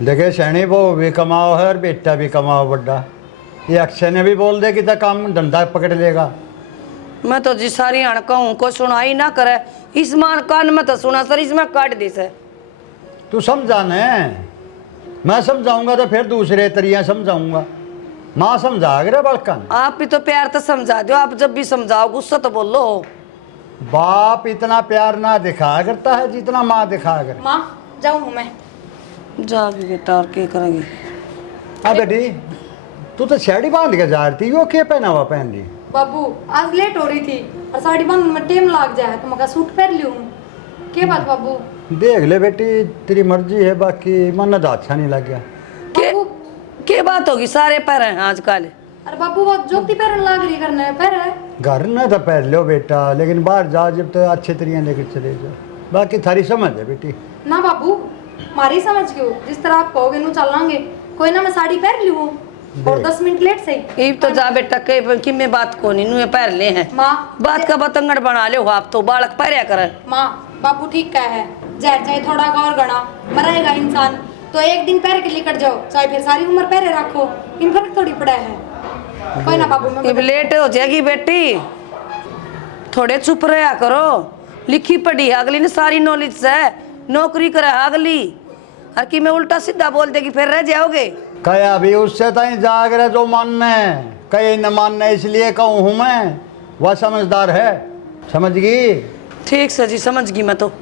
देखे सैनी वो भी कमाओ है और बेटा भी कमाओ बड्डा। ये अक्षय ने भी बोल दे कि तो काम धंधा पकड़ लेगा। मैं तो जी सारी हड़काऊं को सुनाई ना करे, इस मान कान में तो सुना सर, इसमें काट दी से। तू समझा न, मैं समझाऊंगा तो फिर दूसरे तरिया समझाऊंगा। माँ समझा रे बड़कन। आप भी तो प्यार तो समझा दो, आप जब भी समझाओ गुस्सा तो बोलो। बाप इतना प्यार ना दिखाया करता है जितना माँ दिखाया करे। माँ जाऊँ मैं? जा भी बेटा, और क्या करेंगे। हाँ बेटी, तू तो साड़ी बांध के जा रही थी, वो क्या पहना हुआ पहन ली? बाबू आज लेट हो रही थी और साड़ी बांधने में टाइम लग जाए तो मैं सूट पहन लूँ। क्या बात बाबू? देख ले बेटी, तेरी मर्जी है, बाकी मन तो अच्छा नहीं लग गया। बाबू क्या बात होगी, सारे पैर हैं आजकल। अरे बाबू वो जोती पहन लग रही करने पैर है। घर में तो पहन लो बेटा, लेकिन बाहर जाओ जब तो अच्छे तरीके लेकर चले जाओ। बाकी थारी समझ है बेटी। ना बाबू मारी समझ क्यों, जिस तरह आप कहोगे नू चलांगे। कोई ना मैं साड़ी पहन लूँ और 10 मिनट लेट सही। ये तो जा बेटा, कि मैं बात को नहीं नुए पैर ले हैं। माँ बात का बतंगड़ बना ले हो आप तो, बालक पैरिया करे। माँ बाबू ठीक कहा है, जहर चाहे थोड़ा का और गणा मरेगा इंसान तो एक दिन पैर के लेकर जाओ, चाहे फिर सारी उम्र पैरे रखो, इन फर्क थोड़ी पड़ा है। कोई ना बाबू मैं अब लेट हो जाएगी बेटी, थोड़े चुप रहा करो। लिखी पढ़ी है अगली ने सारी नॉलेज से, नौकरी करे अगली, और कि मैं उल्टा सीधा बोल देगी फिर रह जाओगे। कया भी उससे तई जाग रहे जो मानने, कई न मानने, इसलिए कहूँ हूँ मैं। वह समझदार है, समझ गई? ठीक से जी, समझ गई मैं तो।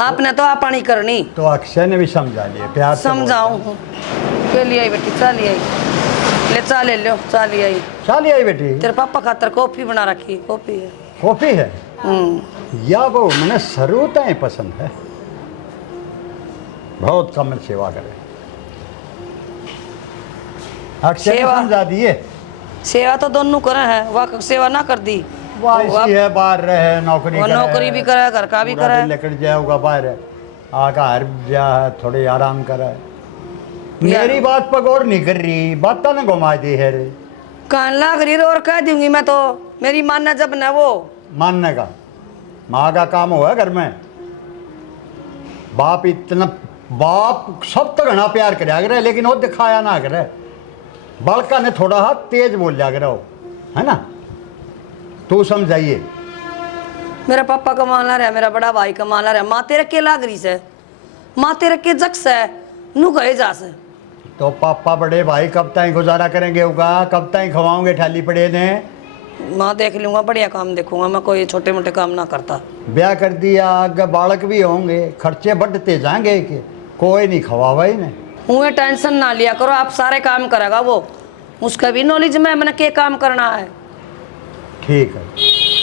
आपने तो आप नहीं करनी तो अक्षय ने भी समझा लिया, प्यार से समझाऊं के लिए आई बेटी, चाली आई ले, चा ले लो, चाली आई। चाली आई बेटी। तेरे पापा खातर कॉफी बना रखी, कॉफी है। कॉफी है या वो मैंने सरूता ही पसंद है, बहुत कम सेवा करे। अक्षय ने सेवा? समझा दिए। सेवा तो दोनों करे हैं, वाह सेवा ना कर दी। वाह इसी है, बाहर रहे नौकरी वो करे, नौकरी भी करे, घर का भी पूरा करे। दिन लेकर जाओगा बाहर, आका हर जा थोड़ी आराम करे। मेरी बात पर गौर नहीं कर रही, बात ना घुमा दी है रे। कान लाग रही और कह दूंगी मैं तो, मेरी मानना जब न वो। मानने का माँ का काम हुआ घर में। बाप इतना, बाप सब तो घना प्यार कराया करे, लेकिन वो दिखाया ना करे। बालका ने थोड़ा हाथ तेज बोल जा करे हो, है ना? तू समझाइए। मेरा पापा कमाना रहा, मेरा बड़ा भाई कमाना रहा, माँ तेरे के लाग रही से, माँ तेरे के जक्स है, नू कहे जा से। तो पापा बड़े भाई कब तक गुजारा करेंगे होगा, कब तक खवाओगे ठाली पड़े ने? माँ देख लूंगा, बढ़िया काम देखूंगा मैं, कोई छोटे मोटे काम ना करता। ब्याह कर दिया, आगे बालक भी होंगे, खर्चे बढ़ते जाएंगे कि कोई नहीं खवावा ही नहीं। मुझे टेंशन ना लिया करो, आप सारे काम करेगा वो, उसका भी नॉलेज में मैंने क्या काम करना है। ठीक है।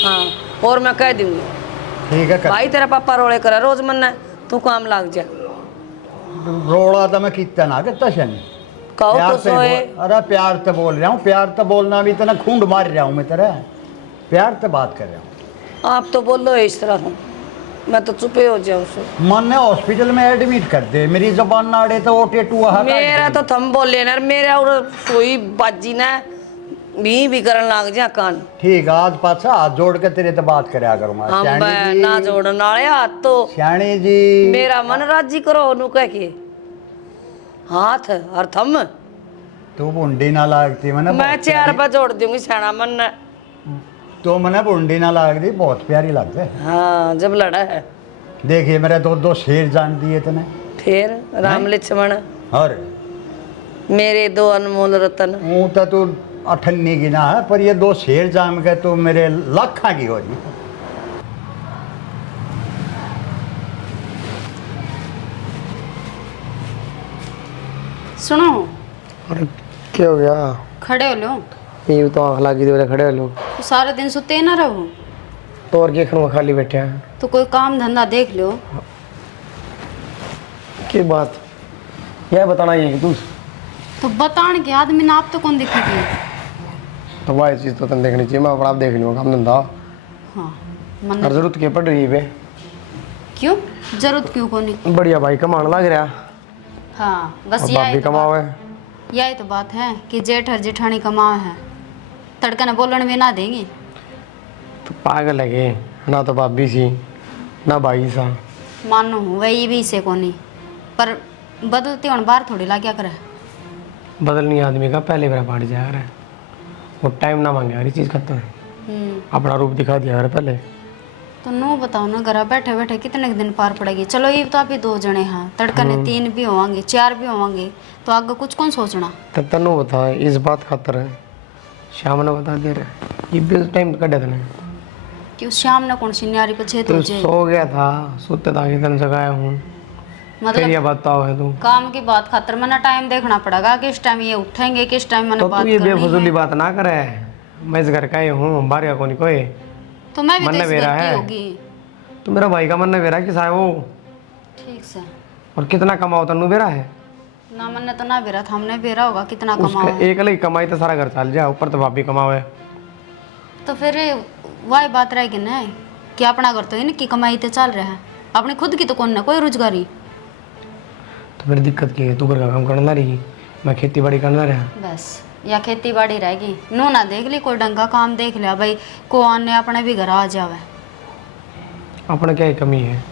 हाँ, और मैं कह दूंगी ठीक है कर। भाई तेरा पापा रोड़े करे रोज मन, तू काम लाग जा। रोड़ा तो मैं कितना ना करता शनि, कहो प्यार तो से सोए। अरे प्यार तो बोल रहा हूँ, प्यार तो बोलना भी इतना खूंड मार रहा हूँ मैं तेरा, प्यार तो बात कर रहा हूँ। आप तो बोलो इस तरह हूँ, मैं तो चुपे हो जाऊँ सो। मन ने हॉस्पिटल में एडमिट कर दे, मेरी जबान ना अड़े तो वो टेटू मेरा तो थम बोले ना, मेरा और सोई बाजी ना भी करन लाग जा कान। ठीक है, आज पाछा हाथ जोड़ के तेरे तो बात करया करूंगा। हम श्याणी जी, ना जोड़न वाले हाथ तो श्याणी जी मेरा मन राजी करो नु कह के हाथ और थम। तू बुंडी ना लागती मैंने, मैं 4 बार जोड़ दूंगी सैना मन। तो मैंने बुंडी ना लागती, बहुत प्यारी लगती है। हाँ जब लड़ा है। देखिए मेरे दो शेर जान दिए तने, फिर राम लक्ष्मण और मेरे 2 अनमोल रतन। वो तो तू अठन्नी की ना है, पर ये 2 शेर जाम के तो मेरे लाखा की हो रही। सुनो अरे क्या हो गया? खड़े हो लो, ये तो आँख लगी तो खड़े हो लो। तो सारा दिन सुते ना रहो, तो और क्या खड़ूंगा, खाली बैठे हैं। तो कोई काम धंधा देख लो। की बात यह बताना ये कि तू तो बताने के आदमी ना आप तो कौन दिखेगी। तो वही चीज़ तो तुम देखनी चाहिए, मैं अपना आप देख लूँगा काम धंधा। हाँ मन और जरूरत क्या पड़ रही है बे? क्यों जरूरत क्यों को नहीं। बढ़िया भाई कमाने लग रहा, हाँ बस और बाप भी कमाओ है। यही तो बात है कि जेठ और जेठानी कमाए हैं, तड़का न बोलन भी ना देंगे। तो पागल लगे ना, तो भाभी सी ना भाई सा। मानो वही भी से को नहीं, पर बदलती हूँ बाहर थोड़ी ला क्या करे। बदलनी आदमी का पहले मेरा पार्ट जाया रहा है, वो टाइम ना मांगे हर चीज़ खत्म है। अपना रूप दिखा दिया यार पहले। तो नो बताओ ना, घर बैठे बैठे कितने दिन पार पड़ेगी। चलो ये तो आप ही 2 जने हैं, तड़कने 3 भी होंगे 4 भी होंगे, तो आगे कुछ कौन सोचना। तब तनु बता इस बात खातर है शाम ने बता दे रहे ये भी टाइम कटे थे कि उस शाम ने कौन सी न्यारी पे छेद तो हो जाए। सो गया था, सोते था कि तन जगाया हूँ फिर मतलब ये बताओ है तू। काम की बात खातर मैंने टाइम देखना पड़ेगा, किस टाइम ये उठेंगे, किस टाइम मैंने तो बात तू ये करनी बेफजूली है। बात ना करे, मैं इस घर का ही हूँ, बाहर का कौन कोई। तो मैं भी मन तो ने इस बेरा घर की है। होगी। तो मेरा भाई का मन ने बेरा किसा है वो, ठीक से और कितना कमाओ तनु बेरा है ना, मैंने तो ना बेरा था, हमने बेरा होगा कितना उसका कमाओ। एक अलग कमाई तो सारा घर चल जाए, ऊपर तो भाभी कमाओ। तो फिर वही बात रहेगी ना कि अपना घर तो इनकी कमाई तो चल रहा है, अपनी खुद की तो कौन ना कोई रोजगारी। तो फिर दिक्कत की है, तू घर का काम करना रही, मैं खेती बाड़ी करना रहा। बस या खेती बाड़ी रहेगी, नो ना देख ली कोई ढंग का काम देख लिया भाई, को आने अपने भी घर आ जावे। अपना क्या ही कमी है।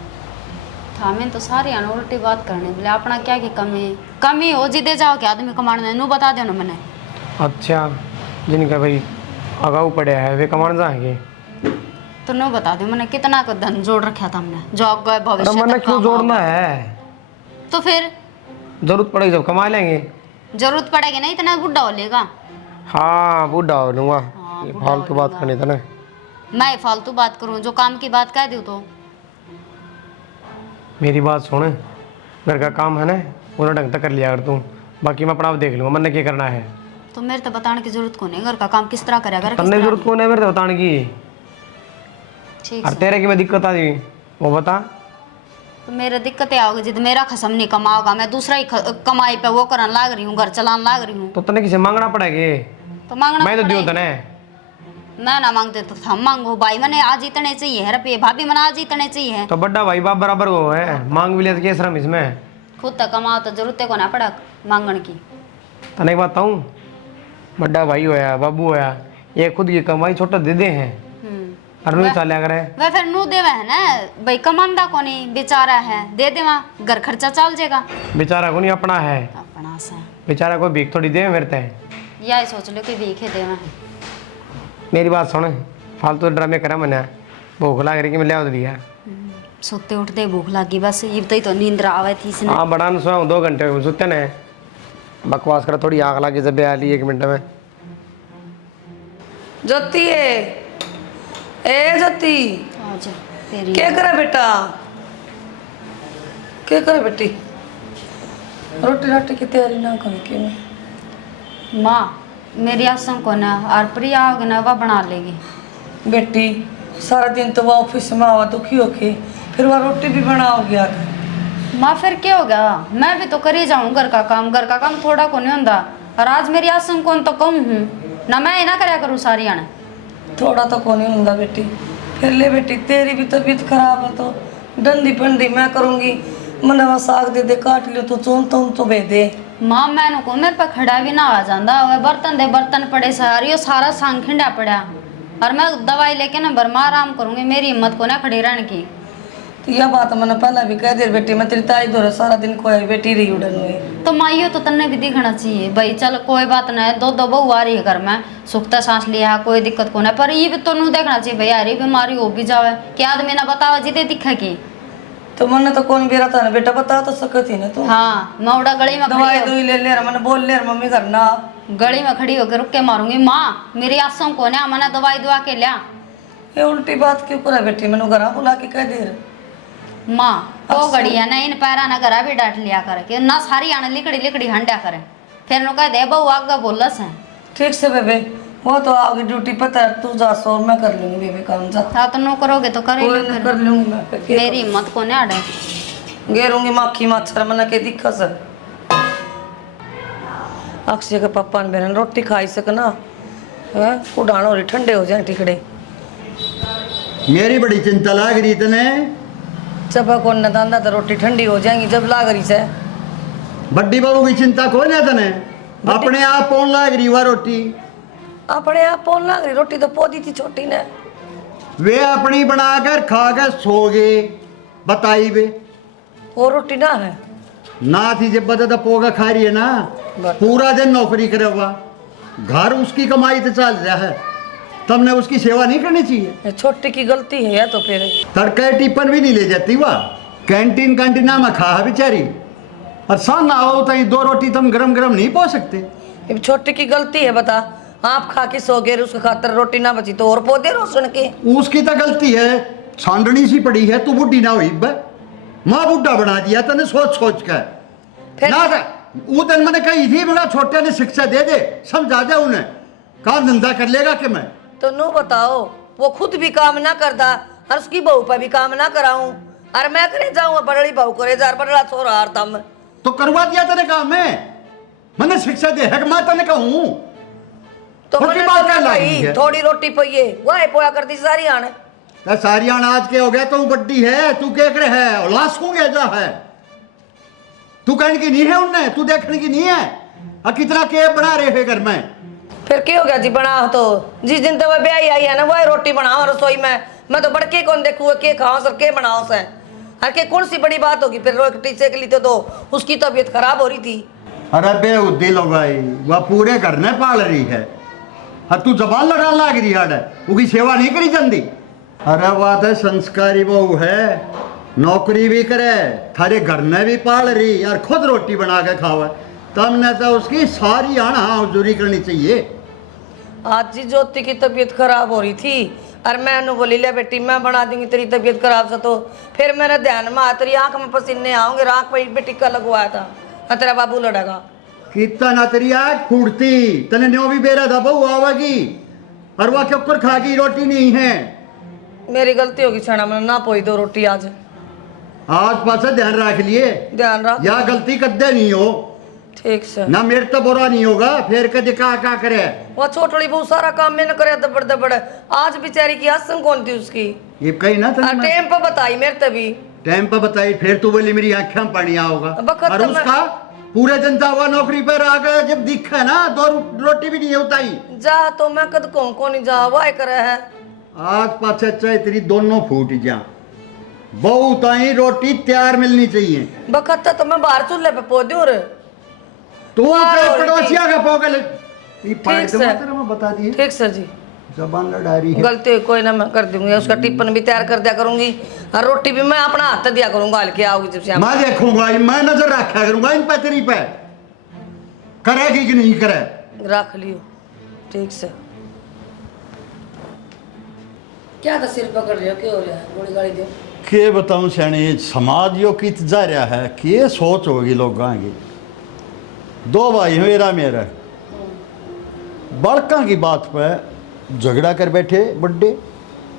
हमें तो सारी उल्टी बात करने बोले, अपना क्या की कमी हो जिदे जाओ कि आदमी कमाने नू बता देना मैंने। अच्छा जिनका भाई अगाऊ पड़े है वे कमान जाएंगे, तो नो बता दो मैंने कितना का धन जोड़ रखा था हमने, जो आगे अरे भविष्य मैंने तक क्यों काम जोड़ना आवे। है, तो फिर जरूरत पड़ेगी जब कमा लेंगे। जरूरत पड़ेगी ना, इतना बुढ़ा हो लेगा। हाँ बूढ़ा हो लूँगा, हाँ, ये बूढ़ा फालतू हो बात लूँगा। करनी था ना। मैं फालतू बात करूं, जो काम की बात कह दूं तो मेरी बात सुन, घर का काम है ना पूरा ढंग तक कर लिया कर तू, बाकी मैं अपना आप देख लूँगा, मैंने क्या करना है। तो मेरे तो बताने की जरूरत को नहीं, घर का काम किस तरह करेगा किस तन्ने तरह जरूरत कौन है मेरे से बताने की, नहीं। ठीक और है, तेरे की मैं दिक्कत आ गई वो बता। तो मेरे दिक्कतें आओगी जिद मेरा खसम नहीं कमाओगा, मैं दूसरा ही कमाई पे वो करने लाग रही हूँ, घर चलाने लाग रही हूँ। तो तन्ने किसे मांगना पड़ेगी, तो मांगना मैं तो दियो पड़ेगा। तने। मैं ना मांगते तो हम मांगो, भाई मैंने आज इतने चाहिए है रुपये, भाभी मैंने आज इतने चाहिए। तो बड़ा भाई बाप बराबर हो है, मांग भी ले तो क्या शर्म इसमें। खुद तक कमाओ तो जरूरत को ना पड़ा मांगन की। तने एक बात बताऊँ, बड़ा भाई होया बाबू होया, ये खुद की कमाई छोटा दे दे हैं और नहीं चाल्या करे। वह फिर नू देवे है ना भाई, कमांदा को नहीं बेचारा है, दे देवा घर खर्चा चल जाएगा। बेचारा को नहीं अपना है, अपना से बेचारा को भीख थोड़ी दे मेरे ते। यही सोच लो कि भीखे देवा। मेरी बात सुन, फालतू ड्रामे करा मैंने, भूख लग रही कि मैं ले दिया। सोते उठते भूख लगी, बस ये तो नींद आवे थी इसने। हाँ बड़ा न सोया हूँ, 2 घंटे हो गए सुते ने, बकवास करा थोड़ी आग लगी जब आ ली 1 मिनट में। ज्योति ए ज्योति आजा तेरी क्या करे बेटा, क्या करे बेटी, रोटी राटी की तैयारी ना करी क्यों। माँ मेरी आसम को ना और प्रिया होगी ना वह बना लेगी। बेटी सारा दिन तो वह ऑफिस में आवा दुखी होके, फिर वह रोटी भी बनाओगी आकर। माँ फिर क्या हो गया, मैं भी तो कर ही जाऊँ घर का काम थोड़ा को नहीं होता। और आज मेरी आसम कौन तो कम हूँ ना, मैं ही ना कराया करूँ सारी आने। थोड़ा तो कौन ही होगा बेटी, फिर ले बेटी तेरी भी तबीयत खराब है तो डंडी पंडी मैं करूँगी, मैंने वहाँ साग दे दे काट लियो तो चोन तो भे दे। माँ मैंने को मेरे पे खड़ा भी ना आ जाता, वह बर्तन दे बर्तन पड़े सारी, यो सारा सांग खिंडा पड़ा, और मैं दवाई लेके ना बरमा आराम करूँगी, मेरी हिम्मत को ना खड़ी रहने की। तो यह बात मैंने पहले भी कह दी बेटी, मैं तेरी ताई दो सारा दिन कोई बेटी रही उड़न हुई। तो माइयो तो तन्ने भी दिखना चाहिए भाई, चल कोई बात नहीं, 2 बहू आ रही है घर में, सुखता सांस लिया है, कोई दिक्कत को नहीं, पर ये भी तो नू देखना चाहिए भाई, यार बीमारी हो भी जावे, क्या आदमी ना बतावे जिदे दिखे की। तो मैंने तो कौन बेरा था ना बेटा, बता तो सकती ना तू। हाँ मैं उड़ा गली में दवाई खड़ी दुई ले ले मैंने बोल ले मम्मी करना। गली में खड़ी होकर रुक के मारूंगी। माँ मेरी आसों को ना मैंने दवाई दुआ के लिया। ये उल्टी बात क्यों करे बेटी, मैंने घर बुला के कह दे। माँ तो गड़ी है ना, इन पैरा ना घरा भी डांट लिया करे कि ना सारी आने लिकड़ी लिकड़ी हंडा करे, फिर नु कह दे बहू आगे बोलस है। ठीक से बेबे, वो तो आगे ड्यूटी पता है, तू जा सो मैं कर लूंगी बेबे काम जा। हाँ तो नो करोगे तो करे कोई ना कर लूंगी मैं, मेरी हिम्मत को नहीं आड़े। गेरूंगी माखी मच्छर मना के दिक्कत है। अक्षय के पापा ने बहन रोटी खाई सकना है, उड़ान हो रही ठंडे हो जाए टिकड़े। मेरी बड़ी चिंता लाग रही तने, चबा को न दांदा तो रोटी ठंडी हो जाएंगी जब लाग रही से। बड्डी बाबू की चिंता कोई ना तने, अपने आप कौन लाग रही हुआ रोटी, अपने आप पौन लाग रही रोटी, तो पौधी थी छोटी ने, वे अपनी बनाकर खाकर सो गए, बताई वे। वो रोटी ना है ना थी जब बता पोगा खा रही है ना, पूरा दिन नौकरी करे हुआ, घर उसकी कमाई तो चल रहा है, तुमने उसकी सेवा नहीं करनी चाहिए। ये छोटी की गलती है या तो फिर तड़के टिफिन भी नहीं ले जाती वह, कैंटीन कैंटीना में खा है बेचारी, और सान ना हो तो 2 रोटी तुम गरम गरम नहीं पो सकते। ये छोटी की गलती है, बता आप खा के सो गए, उसके खातर रोटी ना बची तो और पौधे रोशन के। उसकी तो गलती है, छांडनी सी पड़ी है, तू बुढ़ी ना हुई माँ बुढ़ा बना दिया तने सोच सोच कर। फिर ना वो दिन मैंने कही थी मेरा छोटे ने शिक्षा दे दे, समझा दे उन्हें, काम धंधा कर लेगा कि मैं। तो नो बताओ, वो खुद भी काम ना करता और उसकी बहू पर भी काम ना कराऊं, और मैं करे जाऊं बड़ी बहू करे जा बड़ा छोरा हारता मैं तो करवा दिया तेरे काम में, मैंने शिक्षा दे है कि मैं तने कहूँ तो छोटी मैंने बात तो क्या ना लागी कही, है? थोड़ी रोटी पइए वह पोया करती सारी आने। सारी अनाज के हो गया, तू बड्डी है, तू क्या करे है, लाश हो गया जा है, तू कहने की नहीं है उनने, तू देखने की नहीं है, और कितना के बना रहे हैं घर में। फिर क्या हो गया जी, बना तो जिस दिन तो वह ब्याह आई है ना वह रोटी बनाओ रसोई में, मैं तो बड़के कौन देखूँ के खाओ सर के बनाओ से, हर के कौन सी बड़ी बात होगी। फिर रोटी सेक ली तो उसकी तबीयत खराब हो रही थी। अरे बेहुदी लोग भाई, वह पूरे घर ने पाल रही है, और तू जबान लड़ा लाग रही है, उसकी सेवा नहीं करी जाती। अरे बात है संस्कारी बहू है, नौकरी भी करे, थारे घर में भी पाल रही और खुद रोटी बना के खावे, तुमने तो उसकी सारी आना हजूरी करनी चाहिए। आज जी ज्योति की तबीयत खराब हो रही थी और मैं उन्हें बोली ले बेटी मैं बना दूंगी तेरी तबीयत खराब से, तो फिर मेरे ध्यान में तेरी आंख में पसीने आओगे, आंख पे भी टिक्का लगवाया था और तेरा बाबू लड़ेगा। कितना ना तेरी आँख फूटती, तने न्यो भी बेरा था बहू आवेगी, और वह क्यों कर खागी रोटी नहीं है। मेरी गलती होगी छाना, मैंने ना पोई 2 रोटी आज पास ध्यान रख लिए, ध्यान रख या गलती कदे नहीं हो, ठीक से ना मेरे तो बुरा नहीं होगा, फिर कदे का करे। वो छोटड़ी बहुत सारा काम मैंने करे दबड़ दबड़, आज बेचारी की हसन कौन थी उसकी, ये कही ना और टाइम पर बताई मेरे तभी टाइम पर बताई, फिर तू बोली मेरी आंखें में पानी आओगा, बखत और तो मैं- उसका पूरे दिन था हुआ नौकरी पर आ गया, जब दिखा ना 2 रोटी भी नहीं होता ही। जा तो मैं कद को नहीं जा वाह करे है। आज पाछे चाहे तेरी दोनों फूट जा, बहुत ही रोटी तैयार मिलनी चाहिए। बखत तो मैं बाहर चूल्हे पे पौधे और तू बाहर चाहे हो रही पड़ोसिया का पोगल ठीक से। मैं बता दी ठीक सर जी, जबान लड़ा रही है। गलती कोई ना मैं कर दूंगी, उसका टिफिन भी तैयार कर दिया करूंगी और रोटी भी मैं अपना हाथ दिया करूंगा, हल्के आओगी जब से मैं देखूंगा, मैं नजर रखा करूंगा इन पे, तेरी पे करेगी कि नहीं करे। रख लियो ठीक से। क्या था सिर पकड़ रहे हो, क्यों हो रहा है, गोली गाड़ी दो। के बताऊं सैनी, समाज यो की जा रहा है, के सोच होगी लोगों की। 2 भाई मेरा मेरा बड़का की बात पे झगड़ा कर बैठे बड्डे,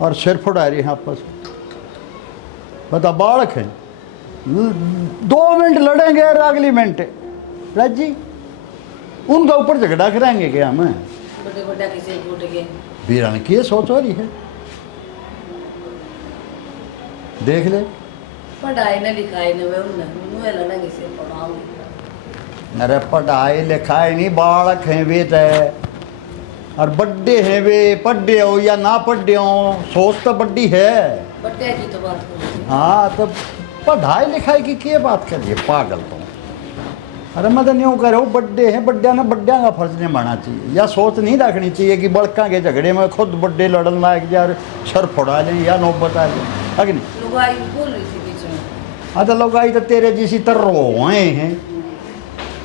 और सिर फुड़ा रहे हैं आपस में। बता बालक है, 2 मिनट लड़ेंगे और अगली मिनट राजी उनका ऊपर झगड़ा कराएंगे क्या हम। बड़े बड़ा किसी फूट गए वीरान की सोच हो रही है, देख ले। पढ़ाई न लिखाई न वे उन्हें लड़ा किसी पढ़ाऊंगी। अरे पढ़ाई लिखाई नहीं, बालक हैं वे तय, और बड्डे हैं वे, पढ़े हो या ना पढ़े हो, सोच तो बड्डी है। बड्डे की तो बात करो। हाँ तो पढ़ाई लिखाई की क्या बात करिए, पागल तो। अरे मैं तो यूँ कह रहा हूँ, बड्डे हैं, बड्डा ना बड्डा का फर्ज नहीं मानना चाहिए, या सोच नहीं रखनी चाहिए कि बड़का के झगड़े में खुद बड्डे लड़न लायक या सर फोड़ा लें या नौबत आ जाए, है कि नहीं। लुगाई बोल रही थी बीच में। हाँ तो लगाई तो तेरे जैसी तर रोए हैं,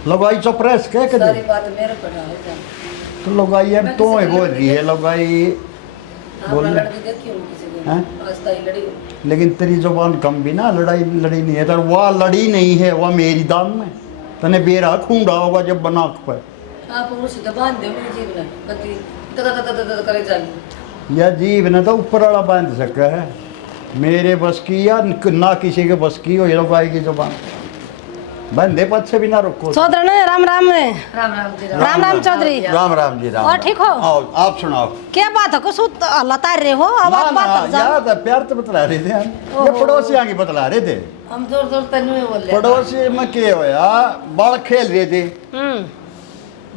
लगाई चुप रह कह के सारी दे। बात मेरे पर है क्या? तो लगाई हम तो ही बोल रही है, लगाई आपने बोल लड़की देखी हो किसी को? हैं? आज तक लड़ी हो? लेकिन तेरी जुबान कम भी ना, लड़ाई लड़ी नहीं है, तो वह लड़ी नहीं है, वह मेरी दाम में तने बेरा खूंडा होगा जब बनाक पर। आप उसे तो बांध दो मेरे जीव ने कति तक करे जाली। या जीव ने तो ऊपर वाला बांध सका है, मेरे बस की या ना किसी के बस की हो ये लगाई की जुबान, बंदे पद से भी ना रुको। चौधरी ने राम राम में राम राम जी राम राम चौधरी। राम राम जी राम। और ठीक हो? आओ आप सुनाओ। क्या बात है, कुछ लतार रहे हो अब ना आप ना बात जा। याद है, प्यार तो बतला रहे थे हम, ये पड़ोसी आगे बतला रहे थे। हम जोर जोर तन्नू में बोल रहे पड़ोसी में क्या होया, बाल खेल रहे थे,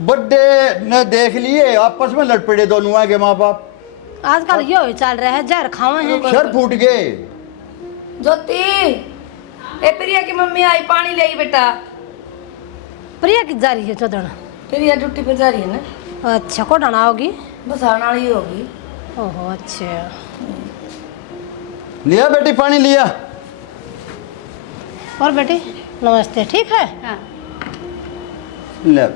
बड्डे ने देख लिए, आपस में लड़ पड़े दोनों आगे माँ बाप, आजकल यो ही चल रहा है, जहर खावे हैं। सर फूट गए। ज्योति ए प्रिया की मम्मी आई, पानी ले आई बेटा। प्रिया की जा रही है चौधरी? प्रिया ड्यूटी पे जा रही है ना। अच्छा, को डाना होगी? बस आने वाली होगी। ओहो अच्छा। लिया बेटी पानी लिया। और बेटी नमस्ते, ठीक है? हाँ। ले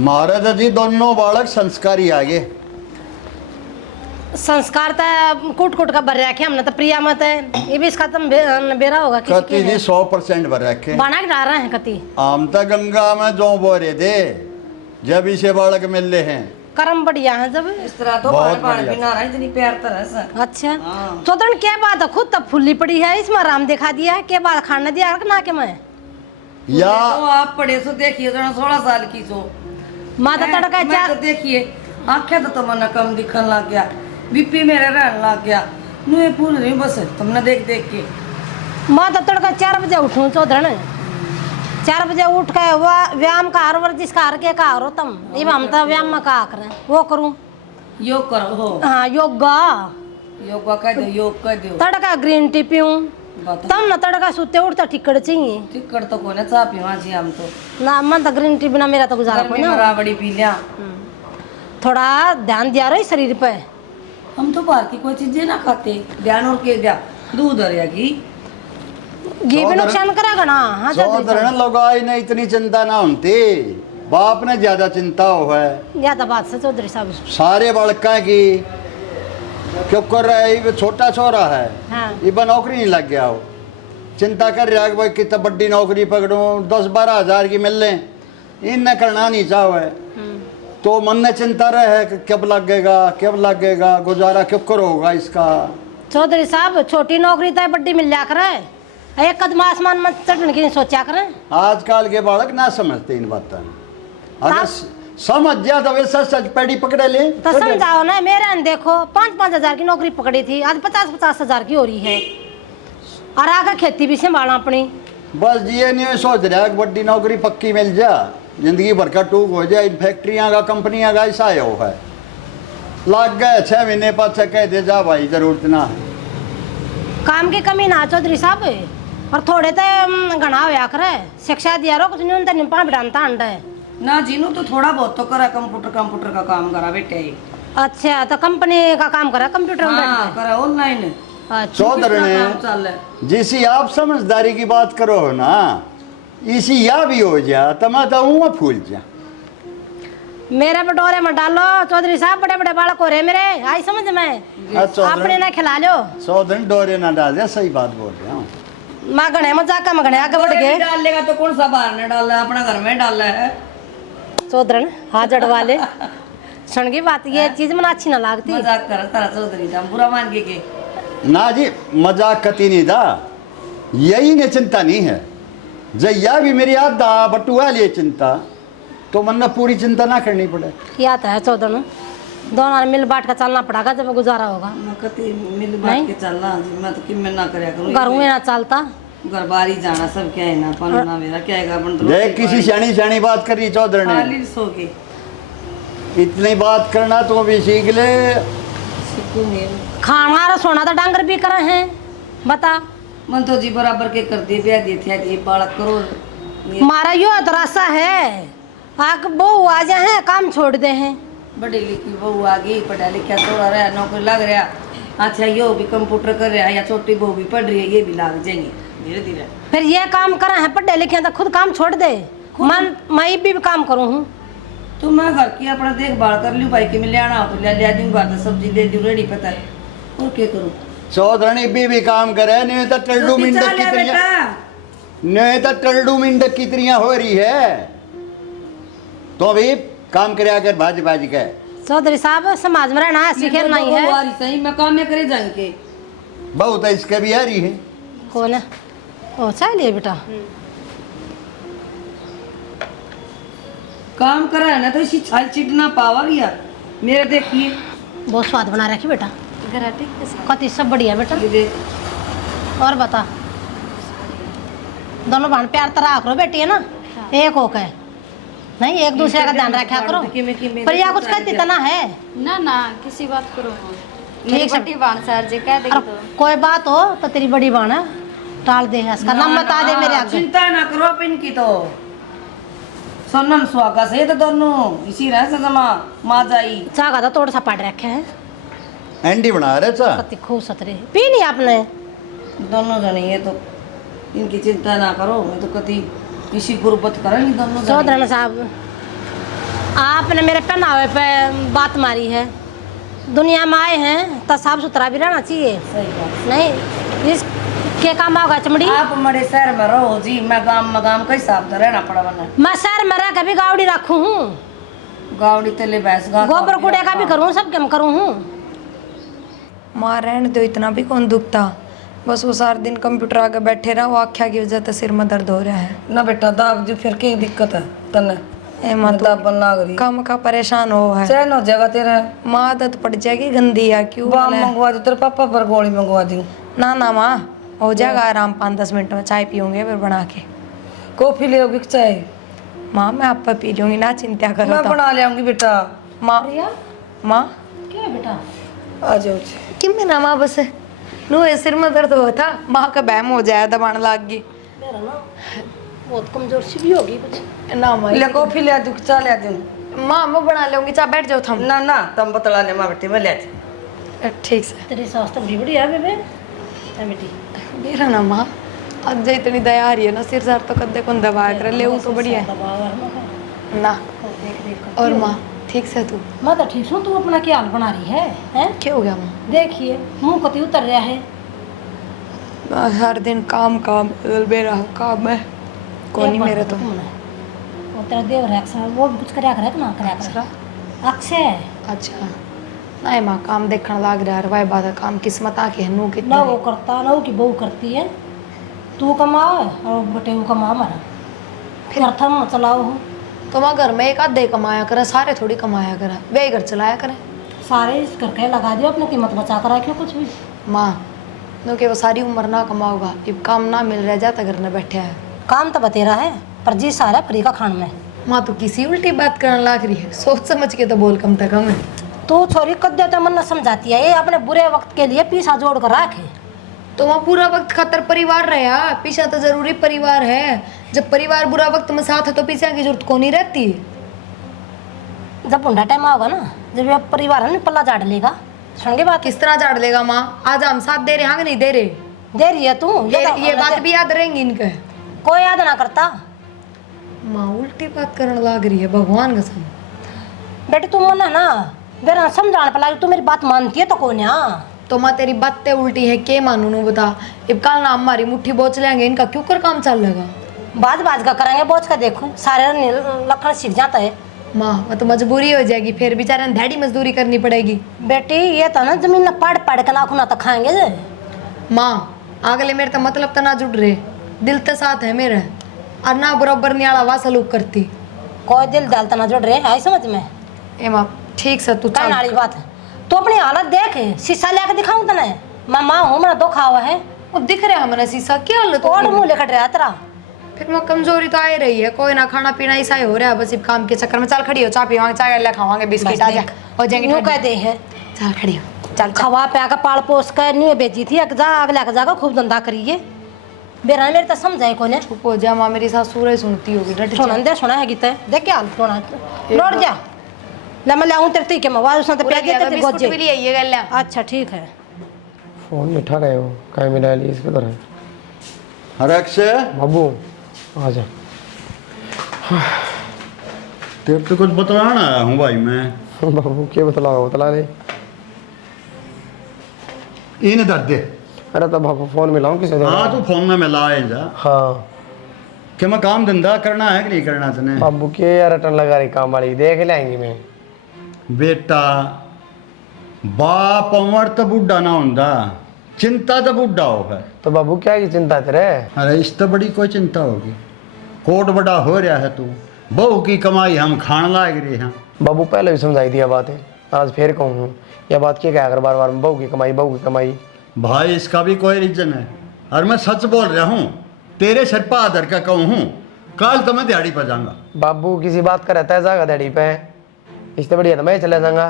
महाराजा जी दोनों बालक संस्कारी आगे। संस्कार तो कूट कूट का भर रखे हमने तो प्रिया मत है, ये भी इसका तुम बेरा होगा किसी कति जी 100% भर रखे। बना के डाल रहे हैं कति। आम तो गंगा में जो बोरे थे जब इसे बालक मिल रहे हैं। कर्म बढ़िया है जब। इस तरह तो बहुत पानी बढ़िया। बिना रहा इतनी प्यार तरह से। अच्छा चौधरी क्या बात है, खुद तब फुल्ली पड़ी है, इसमें आराम दिखा दिया है, क्या बात खाने दिया ना के मैं या तो आप पढ़े सो देखिए, जरा 16 साल की सो माता तड़का मैं चार तो देखिए आंखें तो तुमने कम दिखने लग गया, बीपी मेरा रहने लग गया, मुझे भूल रही बस तुमने देख देख के। माता तड़का 4 बजे उठूं चौधरी, 4 बजे उठ के व्यायाम का हर वर्जिश का हर के का हो तुम, ये हम तो व्यायाम में का करें वो करूं। योग करो हो, हाँ योगा योगा कह दो, योग कह दो। तड़का ग्रीन टी पीऊं बता तब न तड़का सुते उठता टिकट चाहिए टिकट तो कोने चाह पीवा जी हम तो ना, मन तो ग्रीन टी बिना मेरा तो गुजारा गर्मी कोई में ना। राबड़ी पी लिया। थोड़ा ध्यान दिया रही शरीर पे। हम तो बाहर की कोई चीजें ना खाते, ध्यान और के दिया दूध और घी घी भी नुकसान करेगा ना। हाँ चौधरी लगाई ने इतनी चिंता ना होती, बाप ने ज्यादा चिंता हो है। या तो बात से चौधरी साहब। सारे बालका की क्यों कर रहा है, ये छोटा छोरा है, हाँ। ये नौकरी नहीं लग गया हो, चिंता कर रहा है कि भाई कितना बड़ी नौकरी पकड़ूं, 10-12 हजार की मिल लें, इनने करना नहीं चाहे। तो मन में चिंता रहे कि कब लगेगा गुजारा क्यों करोगा इसका। चौधरी साहब छोटी नौकरी तो बड़ी मिल जा करे, एक कदम आसमान में चढ़ने की नहीं सोचा करें। आजकल के बालक ना समझते इन बातों, अगर समझ जा तो वैसा सच पेड़ी पकड़े ले तो समझाओ ना, मेरे ने देखो 5-5 हजार की नौकरी पकड़ी थी, आज 50-50 हजार की हो रही है, और आगे खेती भी संभालना अपनी। बस ये नहीं सोच रहा कि बड़ी नौकरी पक्की मिल जा, जिंदगी भर का टूक हो जाए। इन फैक्ट्रियां का कंपनियां का ऐसा है, लग गए 6 महीने पास कह दे जा भाई जरूरत ना है। काम की कमी ना चौधरी साहब, और थोड़े तो घना होया करे, शिक्षा दिया रो कुछ नहीं उनते निपा बिडानता अंडा है ना जीनू तो थोड़ा बहुत तो करा, कंप्यूटर का काम करा बेटे। अच्छा तो कंपनी का काम करा कंप्यूटर में हाँ बैठ करा ऑनलाइन। के? अच्छा चौधरी काम चल रहा है। ने जिसी आप समझदारी की बात करो ना, इसी या भी हो जा तो मैं तो फूल जा। मेरे बटोरे में डालो चौधरी साहब, बड़े बड़े बालक हो रहे मेरे, आई समझ में अपने ना खिला लो। चौधरी डोरे ना डाल दे, सही बात बोल रहा हूँ। माँ गणे मजाक में गणे आगे बढ़ गए। डाल लेगा तो कौन सा बाहर ने डाला, अपना घर में डाला है। चौधरी हाथ जड़वा ले, सुन की बात ये चीज मना अच्छी ना लगती। मजाक कर तारा चौधरी साहब बुरा मान के ना जी मजाक कती नहीं था, यही ने चिंता नहीं है। जया भी मेरी आधा बटुआ लिए चिंता, तो मन ने पूरी चिंता ना करनी पड़े। या तो है चौधरी, दोनों मिल बांट कर चलना पड़ेगा जब गुजारा होगा। मैं कति मिल बात के चलना जी, मैं तो किम ना करया करूं। घर में ना चलता, घर बाहर ही जाना सब क्या है ना, पन्ना मेरा क्या है अपन तो देख किसी सियानी बात करी चौधरी ने, खाली सो के इतनी बात करना तो भी सीख ले। खाना और सोना तो डांगर भी करे हैं, बता। मन तो जी बराबर के कर दिए ब्याह दिए थे ये बालक करो ये मारा यो अतरासा है, आग बहू आ जाए हैं काम छोड़ दे हैं। बड़ी लिखी बहू आ गई, पढ़ा लिखा थोड़ा रहा, नौकरी लग रहा, अच्छा यो भी कंप्यूटर कर रहा है, या छोटी बहू भी पढ़ रही है, ये भी लग जाएंगे धीरे धीरे। फिर ये काम करा है पढ़े लिखे तो खुद काम छोड़ दे, मन मैं भी काम करूँ हूँ। तो मैं घर की अपना देखभाल कर लूँ, भाई के में ले आना हो तो ले दूँ, घर तो सब्जी ले दूँ रेडी पता है, और क्या करूँ। चौधरी भी काम करे, नहीं तो टल्डू मिंडक की तरिया, नहीं तो टल्डू मिंडक की तरिया हो रही है, तो भी काम करे कर भाज के। चौधरी साहब समाज में रहना सीखे नहीं है। सही मैं काम में करे जाएंगे बहुत है इसके भी आ रही है। कौन है? ओ चलिए बेटा, काम करा है ना तो इसी छाल चिटना पावा लिया मेरे देखिए बहुत स्वाद बना रखी बेटा, कति सब बढ़िया बेटा। ये देख और बता, दोनों बहन प्यार तरह करो बेटी है ना, एक होके नहीं एक दूसरे का ध्यान रखा करो। पर यह कुछ कहती तना है ना ना किसी बात करो। मेरी बड़ी बाण सर जी कह देगी और तो कोई बात हो तो तेरी बड़ी बाण है, टाल दे, इसका नाम बता दे मेरे आगे। चिंता ना करो आप इनकी तो सोनम सुहागा से तो दोनों इसी रह सजमा माँ जाई चागा तो थोड़ा सा पड़ रखे है, एंडी बना रहे चा कति खूब सतरे पी नहीं आपने। दोनों जने ये तो इनकी चिंता ना करो, मैं तो कभी किसी गुर्बत करेंगे दोनों जने। चौधरी साहब, आपने मेरे पहनावे पे बात मारी है, दुनिया में आए हैं तो साफ सुथरा भी रहना चाहिए। सही बात। नहीं इसके काम होगा चमड़ी। आप हमारे शहर में रहो जी, मैं गांव का हिसाब से रहना पड़ा वरना मैं शहर में रह कभी गावड़ी रखू हूँ, गावड़ी तेले भैंस गा गोबर कूड़े का भी करूँ, सब काम करूँ हूँ। माँ रहने दो, इतना भी कौन दुखता, बस वो सारा दिन कंप्यूटर आगे बैठे रहा, वो आख्या की वजह से सिर में दर्द हो रहा है। ना बेटा दाब जो फिर क्या दिक्कत है तने ए माँ तो दाब बन लाग रही कम का परेशान हो है, चैन हो जाएगा तेरा। माँ आदत पड़ जाएगी गंदी या क्यों बाम बोले? मंगवा दो, तेरे पापा पर गोली मंगवा दी। ना ना माँ हो जाएगा आराम, 5-10 मिनट में चाय पियोगे फिर बना के। कॉफी ले आओगी चाय? माँ मैं आप पर पी लूंगी, ना चिंता करो। मैं तो बना ले आऊंगी बेटा। माँ माँ क्या है बेटा? आ जाओ जी। कि मैं ना माँ बस नो सिर में दर्द हुआ था, माँ का बहम हो जाए, दबाने लग गई। मेरा ना बहुत कमजोर सी भी होगी कुछ। ना माँ ले कॉफी ले आ दूँ, चाय ले आ दूँ? माँ मैं बना लूंगी, चाह बैठ जाओ थम। ना ना तुम बतला ले माँ बेटी, मैं ले आती। ठीक से तेरी सास तो बड़ी बढ़िया है बेबे, है बेटी। मेरा ना माँ आज इतनी दया आ रही है ना, सिर सार तो कद्दे कौन दबा कर ले, वो तो बढ़िया है दबाव है ना। ना। देख देख और माँ ठीक से तू मैं तो ठीक हूँ, तू अपना क्या हाल बना रही है, हैं? क्या हो गया माँ? देखिए मुंह कति उतर रहा है। हर दिन काम काम बेरा काम है कोई नहीं मेरे तो। वो तेरा देवर है अक्सर, वो भी कुछ करया करे कि ना करया करे अक्सर। अच्छा नहीं माँ काम देखने लग रहा है, बात है काम किस्मत आके है नू ना कितना वो करता ना वो की बहू करती है, तू कमा और बेटे वो कमा हमारा, फिर अर्थम चलाओ हो। तो माँ घर में एक आधे कमाया करे, सारे थोड़ी कमाया करे, वे घर चलाया करे। सारे इस करके लगा दियो, अपनी कीमत बचा कर रखियो कुछ भी। माँ क्योंकि वो सारी उम्र ना कमाओगा, अब काम ना मिल रहा जाता घर में बैठे है। काम तो बतेरा है पर जी सारा फ्री का खान में। माँ तो किसी उल्टी बात करने लग रही है, सोच समझ के तो बोल कम तक कम है। तो छोरी कद्दे तो मन न समझाती है, ये अपने बुरे वक्त के लिए पीछा जोड़ कर रखे। तो वहाँ पूरा वक्त खातर परिवार रहा, पीछा तो जरूरी परिवार है। जब परिवार बुरा वक्त में साथ है तो पीछा की जरूरत को नहीं रहती। जब बुढ़ा टाइम आओगा ना, जब ये परिवार है ना पल्ला झाड़ लेगा, सुन के बात किस तरह झाड़ लेगा माँ? आज हम साथ दे रहे हैं कि नहीं दे रहे? दे रही है तू, ये बात भी याद रहेंगी इनके। कोई याद ना करता। माँ उल्टी बात करने लग रही है, भगवान कसम। बेटे तू मन है ना बेरा समझाने पर लगी, तू मेरी बात मानती है तो कौन है? तो माँ तेरी बातें उल्टी है, के मानू नू बता। अब कल ना हमारी मुट्ठी बोच लेंगे, इनका क्यों कर काम चल लेगा? बाज बाज का करेंगे, बोझ का देखो सारे लखन सीख जाता है। माँ वो तो मजबूरी हो जाएगी, फिर बेचारा दैडी मजदूरी करनी पड़ेगी। बेटी ये तो ना जमीन ना पढ़ पढ़ के नाखूना तो खाएंगे जे। माँ अगले मेरे तो मतलब तो ना जुड़ रहे, दिल तो साथ है मेरे, और ना बराबर न्याला वा सलूक करती। कोई दिल दाल तो ना जुड़ रहे आई समझ में। ए माँ ठीक से तू कहने वाली बात है, तू अपनी हालत देख, शीशा लेके दिखाऊं तने? मैं माँ हूँ, मेरा दुख हुआ है। वो दिख रहा है हमारा शीशा, क्या हालत हो और गई? मुँह लेकर रहा तेरा। फिर मैं कमजोरी तो आ ही रही है, कोई ना खाना पीना ऐसा ही हो रहा है, बस इस काम के चक्कर में। चल खड़ी हो, चाय पीवांगे, चाय ले खावांगे, बिस्किट आ जा हो जाएंगे। यूं कह दे है, चल खड़ी हो, चल खवा पे का पाल पोस कर नहीं बेची थी, जा अगला का जाकर खूब धंधा करिए। बेरा मेरे तो समझाए कोने। चुप हो जा माँ, मेरी सास सूरज ही सुनती होगी। डट जा। सुना दे, सुना है गीत देख क्या हाल सुना लौट जा। ले मैं लाऊं तेरे ती के मवाज उसने तो पूरा प्याज देते बिस्कुट गोजे। भी ले आइए गल्ला। अच्छा ठीक है। फोन में उठा रहे हो, कहीं मिला ली इसके तरह। हरक से बाबू आ जा। तेरे तो कुछ बतलाना आया हूँ भाई मैं। बाबू क्या बतला ले। इन दर्द दे। अरे तो बाबू फोन मिलाऊं किसी तरह। हाँ तू फोन में मिलाए जा हाँ कि मैं काम धंधा करना है कि नहीं करना तने। बाबू के यार रटन लगा रही काम वाली, देख लेंगी मैं। बेटा बाप उमर तो बुढ़ा ना होंदा, चिंता तो बुढ़ा होगा। तो बाबू क्या की चिंता तेरे? अरे इस तो बड़ी कोई चिंता होगी, कोट बड़ा हो रहा है तू, बहू की कमाई हम खान लाग रहे हैं। बाबू पहले भी समझाई दिया बातें, आज फिर कहूँ यह बात क्या क्या कर बार बार, बहू की कमाई। भाई इसका भी कोई रीजन है, और मैं सच बोल रहा हूँ, तेरे सर पर आदर का कहूँ हूँ, कल तो मैं दिहाड़ी पर जाऊंगा। बाबू किसी बात का रहता है जागा दिहाड़ी पे, इससे बढ़िया तो मैं चले जाऊंगा।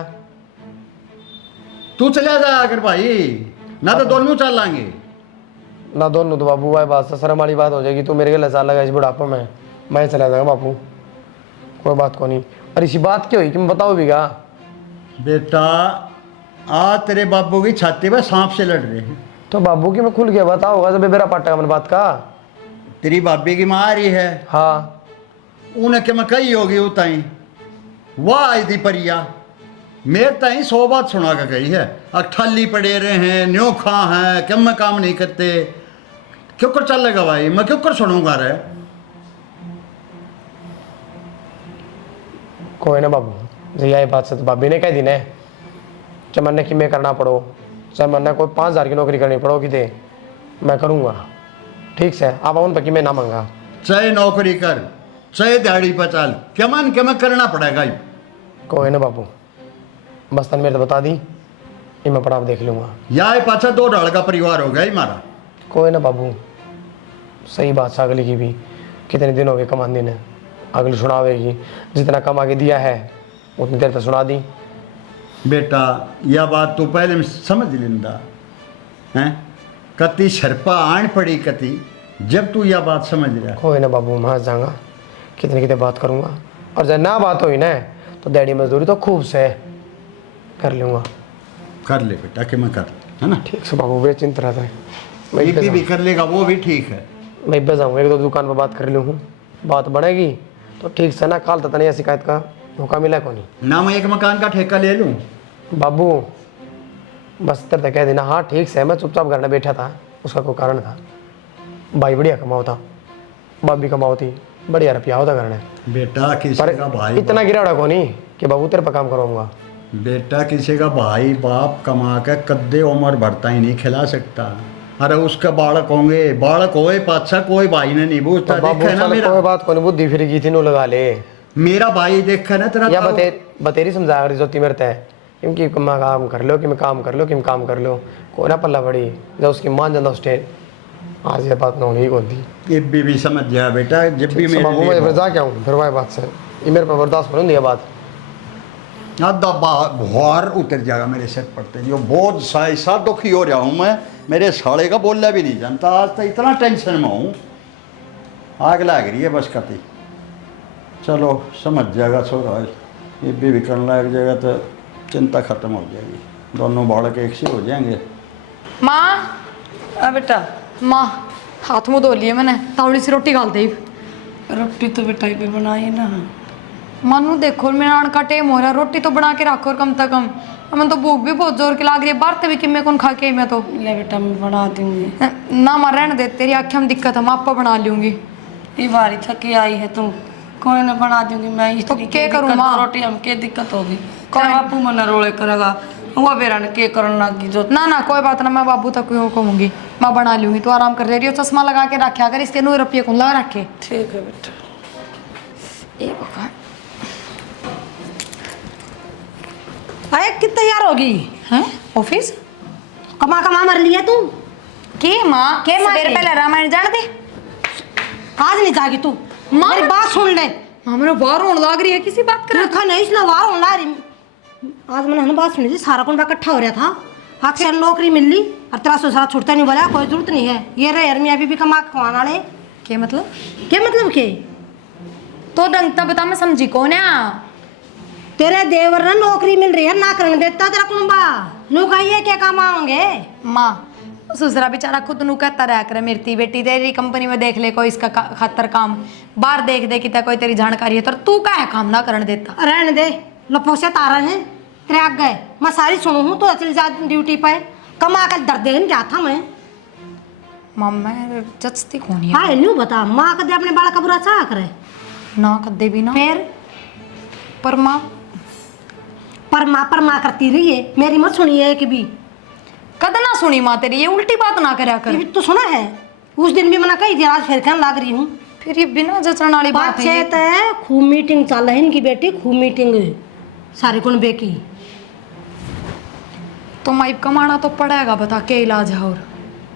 तू चला जा अगर भाई, ना तो दोनों चल लाएंगे। ना दोनों तो बापू भाई बात से शर्म वाली बात हो जाएगी। तू मेरे के लसा लगा इस बुढ़ापे में, मैं चला जाऊंगा बापू, कोई बात को नहीं। और इसी बात क्या हुई कि मैं बताओ भी क्या? बेटा आज तेरे बाबू की छाती पे सांप से लड़ रहे हैं। तो बाबू की मैं खुल गया बता होगा जब मेरा पट्टा मन बात का। तेरी बाबी की माँ आ रही है, हाँ उन्हें क्या मैं कही होगी उताई, वाह आई थी परिया मेरे ताई 100 बात सुना कर गई है। अठल्ली पड़े रहे हैं, न्यो खा हैं, क्यों मैं काम नहीं करते, क्यों कर चलेगा भाई, मैं क्यों कर सुनूंगा रे। कोई ना बाबू, जी यही बात से तो भाभी ने कह दी ना, चाहे मैंने कि मैं करना पड़ो, चाहे मैंने कोई 5,000 की नौकरी करनी पड़ो कि दे, मैं करूँगा। ठीक से आप उन पर कि मैं ना मांगा, चाहे नौकरी कर चाहे दिहाड़ी पर चल, क्या मान क्या मैं करना पड़ेगा ही। कोई ना बाबू, बस तन मेरे तो बता दी, ये मैं पढ़ा देख लूँगा। या पाछा 2 ढाल का परिवार हो गया ही मारा। कोई ना बाबू, सही बात है अगली की भी, कितने दिन हो गए कमाने ने, अगली सुनावेगी, जितना कमा के दिया है उतनी देर तक सुना दी। बेटा यह बात तू पहले समझ लेंदा हैं, कति शर्पा आन पड़ी कति, जब तू यह बात समझ रहा। कोई ना बाबू, मैं जाऊँगा, कितने कितने बात करूँगा, और जब ना बात हुई ना तो डैडी मजदूरी तो खूब से कर लूँगा। कर ले बेटा कि मैं कर, है ना। ठीक से बाबू, बेचिंत रहता है, मैं बीबी भी कर लेगा वो भी ठीक है। मैं पे जाऊँगा, 1-2 दुकान पर बात कर लूँ, बात बढ़ेगी तो ठीक से ना, काल तक नहीं शिकायत का मौका मिला को नहीं ना मैं एक मकान का ठेका ले लूँ। बाबू बस तेरे तक कह देना, हाँ ठीक से, मैं चुपचाप घर में बैठा था, उसका कोई कारण था। भाई बढ़िया कमाओ था, भाभी कमाओ थी, बढ़िया रुपया होता घर में, बेटा किसी पर का भाई इतना गिराड़ा को नहीं कि बाबू तेरे पर काम करूँगा। बेटा किसी का भाई बाप कमा के कद्दे उम्र भरता ही नहीं खिला सकता। अरे उसके बालक होंगे, बालक होए पाछा कोई भाई ने नहीं पूछता। तो बाबू देखा ना साले मेरा कोई बात को नहीं, बुद्धि फिर की थी नो लगा ले, मेरा भाई देखा ना तेरा या ताऊ। बतेरी समझा कर जोती मेरे तय क्योंकि मैं काम कर लो कि मैं काम कर लो कि मैं काम कर लो, कोई ना पल्ला बड़ी जब उसकी मान जाता उस टाइम, आज ये बात ना होनी होती। ये भी समझ जा बेटा, जब भी मेरे बाबू मैं फिर जा के आऊँ फिर वही बात से, ये मेरे पर बर्दाश्त करूँ ये बात। आधा बाहर उतर जाएगा मेरे सिर पड़ते, जो बहुत ऐसा दुखी हो रहा हूँ मैं, मेरे साले का बोलना भी नहीं जानता। आज तो इतना टेंशन में हूँ, आग लग रही है बस कति। चलो समझ जाएगा छोरा, ये भी करने लग जाएगा तो चिंता खत्म हो जाएगी, दोनों बालक एक से हो जाएंगे। माँ बेटा माँ हाथ मुँह धो लिए मैंने, तावड़ी सी रोटी डाल दी। रोटी तो बेटा भी बनाई ना। मनु देखो मेरा का टाइम हो रहा है, रोटी तो बना के रखो और कम से कम, हमें तो भूख भी बहुत जोर की लाग रही है, बाहर भी कि मैं कौन खा के आई मैं तो। ले बेटा मैं बना दूंगी। ना मां रहने दे, तेरी आँखें में दिक्कत है, मैं आपा बना लूंगी। ये बारी थकी आई है तुम, कोई ना बना दूंगी मैं। तो क्या करूं माँ? रोटी हम के दिक्कत होगी, कोई बापू मन रोले करेगा, वो बेरा ने के करन लगी जो। ना कोई बात ना, मैं बाबू तक क्यों कहूँगी, मैं बना लूंगी, तो आराम कर रही हो। चश्मा लगा के रखे, अगर इसके 9 रुपये कौन लगा रखे। ठीक है बेटा। अरे कितनी तैयार होगी हैं ऑफिस कमा कमा मर लिया तू। के माँ के माँ सवेरे के? पहले रामायण जान दे। आज नहीं जागी तू, माँ मेरी बात सुन ले। माँ मेरे बाहर होने लग रही है, किसी बात कर। देखा नहीं इसलिए वार होने लग रही। आज मैंने बात सुनी थी, सारा कौन इकट्ठा हो रहा था, अक्सर नौकरी मिल ली और तेरा ससुरा छुटता नहीं, बोला कोई जरूरत नहीं है, ये रहे यार मियाँ भी कमा के खवाने वाले। के मतलब? क्या मतलब के? तो ढंग तब बता, मैं समझी कौन है। तेरे देवर ने नौकरी मिल रही है, ना करने देता तेरा कुंबा, नु कहिए क्या काम आओगे। माँ ससुरा बेचारा खुद नु कहता रहा करे, मेरी बेटी तेरी कंपनी में देख ले कोई इसका खातर काम, बाहर देख दे कि कोई तेरी जानकारी है, तो तू क्या है काम ना करने देता। रहने दे, लपो से तारा है तेरे आग गए, मैं सारी सुनू हूँ, तो चल जा ड्यूटी पे, कमा कर दर्द देने क्या था मैं। माँ मैं जचती कौन है? हाँ न्यू बता, माँ कदे अपने बाल का बुरा चाह करे ना कदे भी ना। फिर पर माँ परमा करती रही है, मेरी मत सुनी है कि भी कद ना सुनी माँ तेरी, ये उल्टी बात ना करया ये कर। भी तो सुना है, उस दिन भी मना कही थी, आज फिर कहने लग रही हूँ। फिर ये बिना जचण वाली बात है। बात खूब मीटिंग चल रही इनकी बेटी, खूब मीटिंग सारी कुन बेकी। तो माई कमाना तो पड़ेगा, बता के इलाज है। और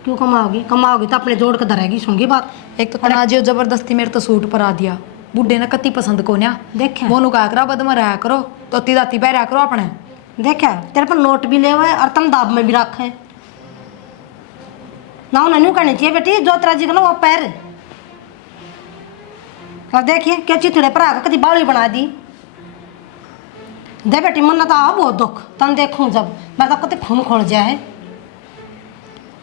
क्यों कमाओगी? कमाओगी तो अपने जोड़ के धरेगी, सुनगी बात। एक तो तनाजियो जबरदस्ती मेरे तो सूट पर आ दिया, बुढ़े ने कति पसंद को ना देखे वो नु कहा करा बद में रहा करो, तो दाती पहरा करो अपने। देखा तेरे पर नोट भी ले हुए और तुम दाब में भी रखे ना उन्हें नहीं करनी चाहिए बेटी जो तेरा जी को वो पैर और देखिए क्या चिथड़े पर आकर कभी बावली बना दी दे बेटी मन तो आ बहुत दुख तन देखूं जब मैं तो कते खून खोल जाए है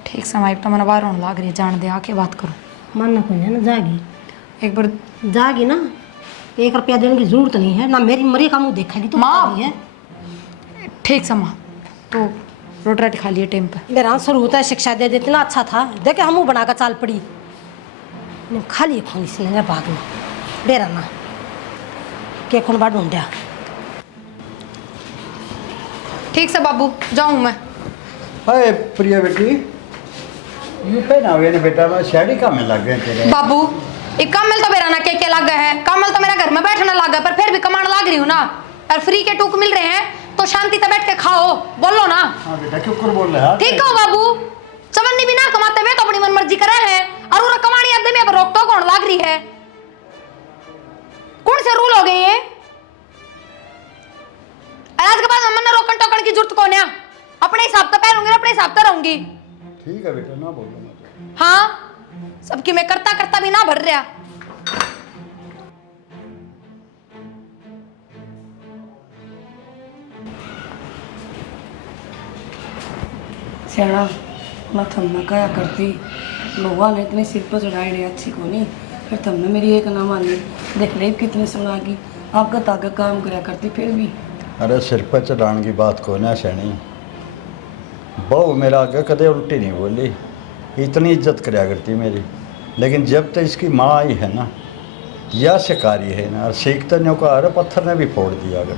ठीक समय तो मैंने बाहर होने लग रही है जान दे आके बात करो मन ना कोई ना जागी एक बार जागी ना 1 रुपया देने की जरूरत नहीं है ना मेरी मरी का मुंह देखेगी तो माँ। बता दी है ठीक समा तो रोटी राटी खा लिए टाइम पर मेरा शुरू होता है शिक्षा दे दे इतना अच्छा था देखे हम बनाकर चाल पड़ी खा लिए खून इसने भाग में बेरा ना के खून बाढ़ ढूंढा ठीक से बाबू जाऊँ मैं अरे प्रिया बेटी यू पहनावे ने बेटा मैं साड़ी का में लग गए तेरे बाबू एक कमल तो मेरा ना के लग गया है कमल तो मेरा घर में बैठना लग गया पर फिर भी कमाने लग रही हूँ ना और फ्री के टूक मिल रहे हैं तो शांति से बैठ के खाओ बोलो ना हाँ बेटा क्यों कर बोल रहा है ठीक हो बाबू चवन्नी भी ना कमाते हुए तो अपनी मन मर्जी करे हैं और वो कमानी आदमी अब रोक टोक होने लग रही है कौन से रूल हो गए ये आज के बाद हमने रोकन टोकन की जरूरत कौन है अपने हिसाब से पहनूंगी अपने हिसाब से रहूंगी ठीक है बेटा ना बोलो मत हाँ सबकी मैं करता करता भी ना भर रहा सियाड़ा मैं थमना कया करती भगवान ने इतनी सिर पर चढ़ाई रही अच्छी को नहीं फिर तुमने मेरी एक ना मानी देख ले कितनी सुनागी आगत आगे काम कराया करती फिर भी अरे सिर पर चढ़ाने की बात को ना सैनी बहू मेरा आगे कदे उल्टी नहीं बोली इतनी इज्जत कराया करती मेरी लेकिन जब तक इसकी माँ आई है ना या शिकारी है ना और सीखते नहीं का अरे पत्थर ने भी फोड़ दिया अगर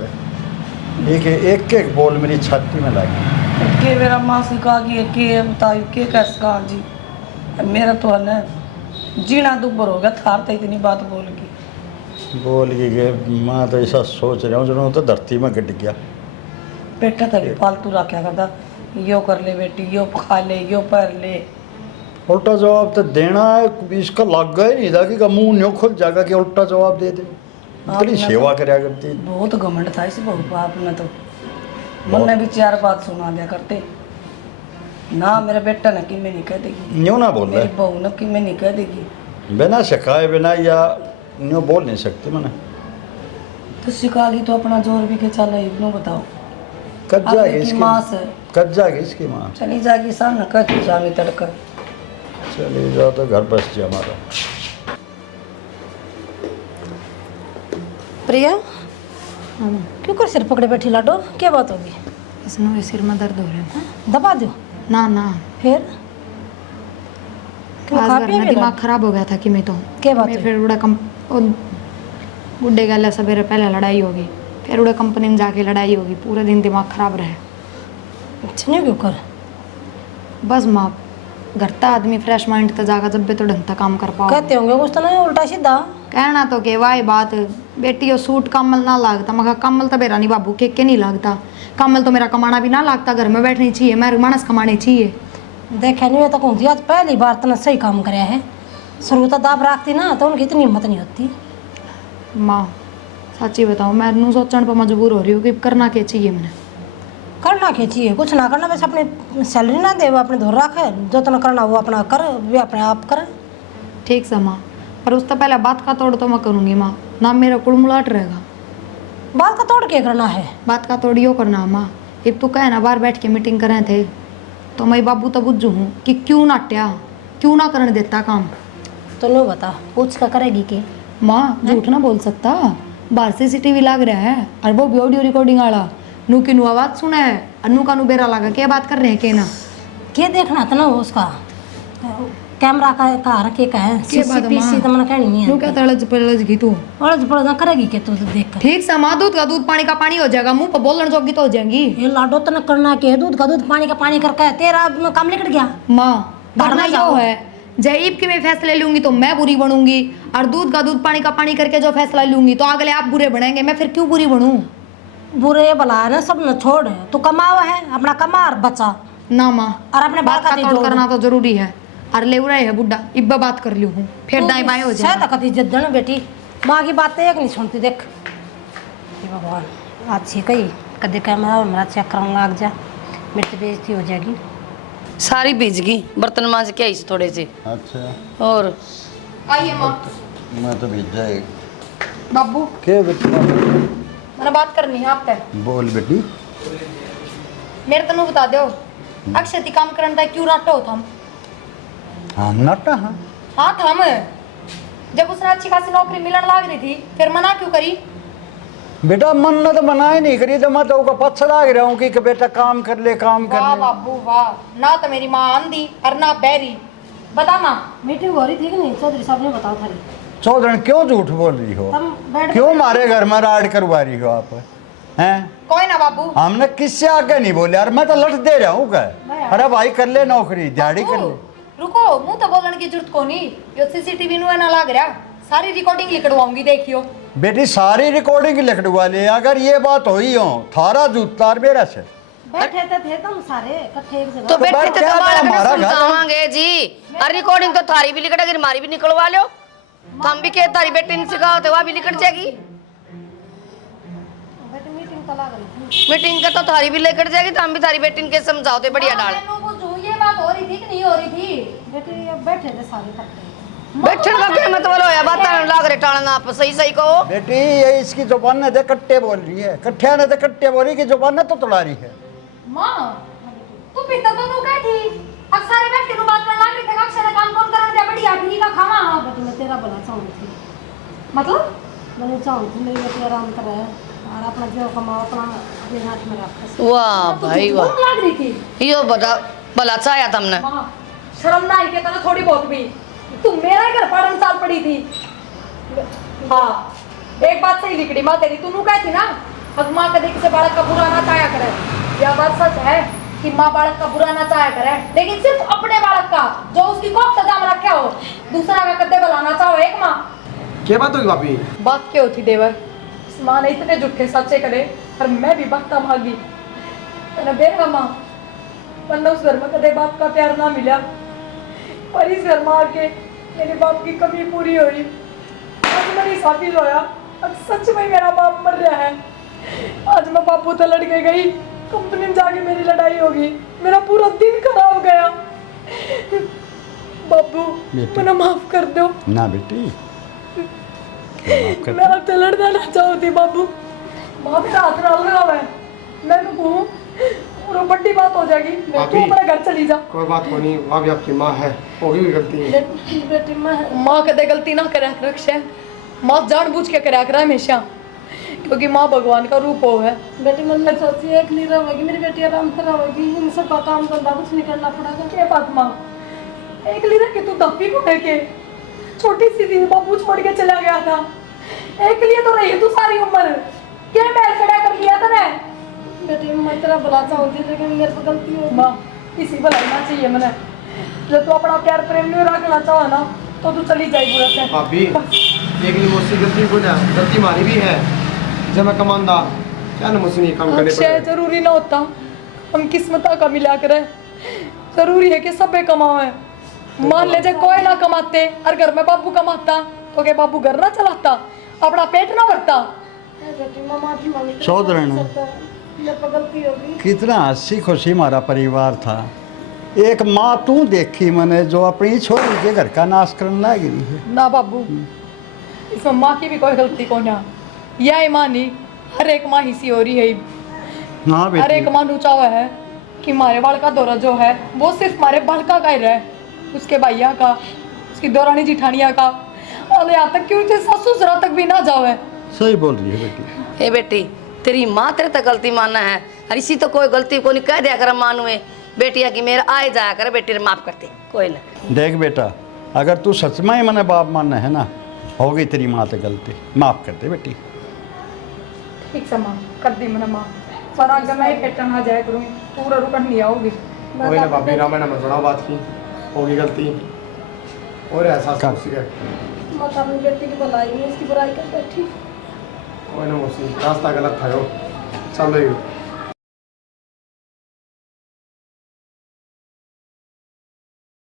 एक बोल मेरी छाती में लगी के मेरा माँ सिखा गई के बताई के कैसे कहा जी मेरा तो है ना जीना दुबर हो गया थार तो इतनी बात बोल गए माँ तो ऐसा सोच रहा हूँ जो तो धरती में गिर गया बेटा तभी फालतू रखा करता यो कर ले बेटी यो खा ले यो पर ले उल्टा जवाब तो देना है इसका लग गया ही नहीं था कि मुंह न्यों खुल जाएगा कि उल्टा जवाब दे दे इतनी सेवा कराया करती बहुत घमंड था इस बहू बाप ने तो मन ने भी 4 बात सुना दिया करते ना मेरा बेटा न कि मैं नहीं कह देगी न्यों ना बोल मेरी रहे बहू न कि मैं नहीं कह देगी बिना सिखाए बिना या न्यों बोल नहीं सकती मैंने तो सिखा दी तो अपना जोर भी के चला इग्नो बताओ कब जाएगी की माँ से कब जाएगी इसकी माँ चली जाएगी सामने कह तू जामी तड़का चली जाओ तो घर बस जाए हमारा प्रिया क्यों कर सिर पकड़े बैठी लाडो क्या बात होगी इसमें सिर में दर्द हो रहा है दबा दो ना ना फिर क्यों आज खा घर पिया में मेरा? दिमाग खराब हो गया था कि मैं तो क्या बात मैं है? फिर उड़ा कम ओ, बुड्ढे गले सवेरे पहले लड़ाई होगी फिर उड़ा कंपनी में जाके लड़ाई होगी पूरा दिन दिमाग खराब रहे अच्छा नहीं क्यों कर बस माँ घर का आदमी फ्रेश माइंड तक जागा जब भी तो ढंग का काम कर पाओ कहते होंगे कुछ तो नहीं उल्टा सीधा कहना तो के वाई बात बेटी वो सूट कमल ना लागता मगर कमल तो मेरा नहीं बाबू के नहीं लागता कमल तो मेरा कमाना भी ना लागता घर में बैठनी चाहिए मेरे मानस कमाने चाहिए देखा नहीं तो कौन आज पहली बार तो सही काम कराया है शुरू तो दाब रखती ना तो उनकी इतनी हिम्मत नहीं होती माँ सच्ची बताओ मैं नू सोचने पर मजबूर हो रही हूँ कि करना क्या चाहिए मैंने करना क्या चाहिए कुछ ना करना बस अपने सैलरी ना दे वो अपने धोर रखे जो तो ना करना वो अपना कर वे अपने आप करे ठीक से माँ पर उससे पहले बात का तोड़ तो मैं करूँगी माँ ना मेरा कुड़मुलाट रहेगा बात का तोड़ के करना है बात का तोड़ यो करना माँ अब तू कहे ना बाहर बैठ के मीटिंग करे थे तो मैं बाबू तो बुझू हूँ कि क्यों ना ट्या क्यों ना करने देता काम तो नो बता पूछ का करेगी कि माँ झूठ ना बोल सकता बाहर CCTV लग रहा है और वो भी ऑडियो रिकॉर्डिंग वाला नू की नू आवाज सुना है और नू का नू बेरा लगा क्या बात कर रहे हैं के ना क्या देखना था ना वो उसका कैमरा का कहा रखे का है के बात CCTV तो मैंने कहनी नू है क्या तड़ज पड़ज की तू और पड़ा करेगी के तू देख कर ठीक से माँ दूध का दूध पानी का पानी हो जाएगा मुंह पर बोलने जोगी तो हो जाएंगी ये लाडो तो न करना के दूध का दूध पानी का पानी करके तेरा काम निकट गया माँ घर में करना जो जाओ। है जयीब के मैं फैसले लूंगी तो मैं बुरी बनूंगी और दूध का दूध पानी का पानी करके जो फैसला लूंगी तो अगले आप बुरे बनेंगे मैं फिर क्यों बुरी बनूं बुरे भला है ना सब न छोड़ तू कमावा है अपना कमा और बचा ना माँ और अपने बात का तोड़ करना तो जरूरी है और ले रहे है बुड्ढा इब्बा बात कर लियो हूँ फिर दाएं बाएं हो जाए शायद कति जिद्दन बेटी माँ की बात एक नहीं सुनती देख हे भगवान अच्छी कही कदे कैमरा मेरा चेक करने लग जा, मेरी तो बेइज्जती हो जाएगी। सारी भीज गई, बर्तन मांज के आई सी थोड़े से। अच्छा और आइए माँ। मैं तो भेजा है। बाबू क्या बेटी? मैंने बात करनी है आपसे। बोल बेटी। मेरे तनु बता दो, अक्षय ती काम करने का क्यों राटो थम? हाँ नटा हाँ। हाँ थम। जब उसने अच्छी खासी नौकरी मिलने लग रही थी, फिर मना क्यों करी? बेटा मन ने तो मना ही नहीं करी, तो मैं तो उसका पछ लाग रहा हूँ कि बेटा काम कर ले, काम कर वाह ले। बाबू वाह, ना तो मेरी माँ आंधी और ना बैरी। बता माँ। मीटिंग हो रही थी कि नहीं? चौधरी साहब ने बताओ थारी। चौधरी क्यों झूठ बोल रही हो? तुम बैठ क्यों मारे घर में राड करवा रही हो आप? हैं? कोई ना बाबू। हमने किससे आगे नहीं बोले यार, मैं तो लट दे रहा हूँ क्या? अरे भाई कर ले नौकरी, दिहाड़ी कर ले। रुको, मुंह तो बोलने की जरूरत को नहीं। यो सीसीटीवी नु ना लग रहा, सारी रिकॉर्डिंग लिखवाऊंगी, देखियो। बेटी सारी रिकॉर्डिंग लिखवा ले, अगर ये बात हुई हो थारा जूतार मेरा से। बैठे थे तुम सारे इकट्ठे एक जगह। तो बैठे बैठ थे क्या तो बालक ने हमारा घर है? समझावांगे जी। और रिकॉर्डिंग तो थारी भी लिखट, अगर हमारी भी निकलवा लो तो हम भी के तारी बेटी ने सिखाओ तो वह भी लिखट जाएगी। बैठे मीटिंग तो लग रही थी। मीटिंग का तो थारी भी लेकर जाएगी, तो हम भी थारी बेटी के समझाओ तो बढ़िया डाल। ये बात हो रही थी कि नहीं हो रही थी? बेटे ये बैठे थे सारे इकट्ठे। बैठन का क्या मतलब होया? बात लाग रहे टालना, आप सही सही कहो। बेटी ये इसकी जुबान ने तो कट्टे बोल रही है, कट्ठिया ने तो कट्टे बोल रही की जुबान ने तो तुड़ा रही है। माँ, तू पीता तो तू क्या थी? अक्सर बैठ के बात करने लग रही थी, अक्सर काम कौन करने दिया? बढ़िया ठीक है खावा। हाँ बेटे मैं तेरा भला चाहूँ थी। मतलब मैंने चाहूँ थी मेरी बेटी आराम करे और अपना जो कमाओ अपना अपने हाथ में रखे। वाह भाई वाह, लग रही थी। यो बता भला चाया तुमने। माँ, शर्म ना आई के तना थोड़ी बहुत भी। तू मेरा ही घर पर साल पड़ी थी। हाँ, एक बात सही लिखड़ी माँ तेरी, तू कह थी ना अब माँ कभी किसी बालक का बुरा ना चाया करे। यह बात सच है कि माँ बालक का बुरा ना चाया करे, लेकिन सिर्फ अपने बालक का जो उसकी कोख सजाम रखे हो, दूसरा का कदे बुलाना चाहो। एक माँ क्या बात होगी भाभी? बात क्या होती देवर? इस माँ ने इतने झूठे सच्चे करे और मैं भी बख्ता भागी। मैंने देखा माँ, वरना उस घर में कदे बाप का प्यार ना मिला, पर इस घर में आके मेरे बाप की कमी पूरी हुई। आज मेरी शादी होया, अब सच में मेरा बाप मर रहा है। आज मैं बापू तो लड़ के गई, कंपनी में जाके मेरी लड़ाई होगी, मेरा पूरा दिन खराब हो गया। बापू मैंने माफ कर दो ना बेटी, मैं आपसे लड़ना ना चाहती। बाबू माँ मेरा हाथ डाल रहा है, मैं कहूँ और बड़ी बात हो जाएगी। तू अपने घर चली जा। कोई बात को नहीं, वहाँ भी आपकी माँ है, होगी भी गलती है। बेटी मैं माँ कदे गलती ना करे रक्षा, माँ जानबूझ के करे कर हमेशा, क्योंकि माँ भगवान का रूप हो है। बेटी मन में सोची एक नहीं रहेगी, मेरी बेटी आराम से रहेगी, इन सब का काम धंधा कुछ नहीं करना पड़ेगा। क्या बात माँ, एक लीरा कि तू दफ्ती को लेके छोटी सी थी, बाबू छोड़ के चला गया था। एक लिए तो रही तू सारी उम्र, क्या मैल खड़ा कर लिया तने? बेटी मैं तेरा भला चाहती लेकिन मेरे से गलती हो माँ इसी भलाई ना चाहिए मैंने। जब तू अपना प्यार प्रेम नहीं रखना चाहो ना तो तू चली जाएगी पूरा से। भाभी एक नहीं मुझसे गलती को ना, गलती हमारी भी है। जब मैं कमांदा क्या ना मुझसे नहीं काम करने अक्षय पड़े। जरूरी ना होता हम किस्मत का मिला करे, जरूरी है कि सबे कमाए। मान ले जाए कोई ना कमाते और घर में बाबू कमाता तो क्या बाबू घर ना चलाता, अपना पेट ना भरता? बेटी मैं माफी मांगती चौधरी ने मेरे पर गलती होगी। कितना हंसी खुशी हमारा परिवार था। एक माँ तू देखी मैंने जो अपनी छोरी के घर का नाश करने लग रही है। ना बाबू, इसमें माँ की भी कोई गलती को ना, यह माँ नहीं हर एक माँ ही सी हो रही है। हाँ हर एक बेटी, माँ नुचा हुआ है कि हमारे बाल का दौरा जो है वो सिर्फ हमारे बालका का ही रहे, उसके भैया का, उसकी दौरानी जिठानिया का, और यहाँ तक कि उसके ससुर तक भी ना जाओ है। सही बोल रही है बेटी। ए बेटी, तेरी माँ तेरे तक गलती मानना है, और इसी तो कोई गलती को नहीं कह दिया कर मानुए बेटिया की मेरा आए जाया कर, बेटी ने माफ करते कोई ना। देख बेटा, अगर तू सच में ही मैंने बाप मानना है ना, होगी तेरी माँ से गलती, माफ कर दे बेटी। ठीक से माँ कर दी मैंने माँ, पर आगे मैं पेटन आ जाया करूँगी, पूरा रुकन नहीं आओगी। कोई ना भाभी, रामायण मत बढ़ाओ बात की, होगी गलती और एहसास कर। मुझसे है। मैं तो अपनी बेटी की भलाई में इसकी बुराई कर बैठी। कोई ना मुझसे रास्ता गलत था यो, चलो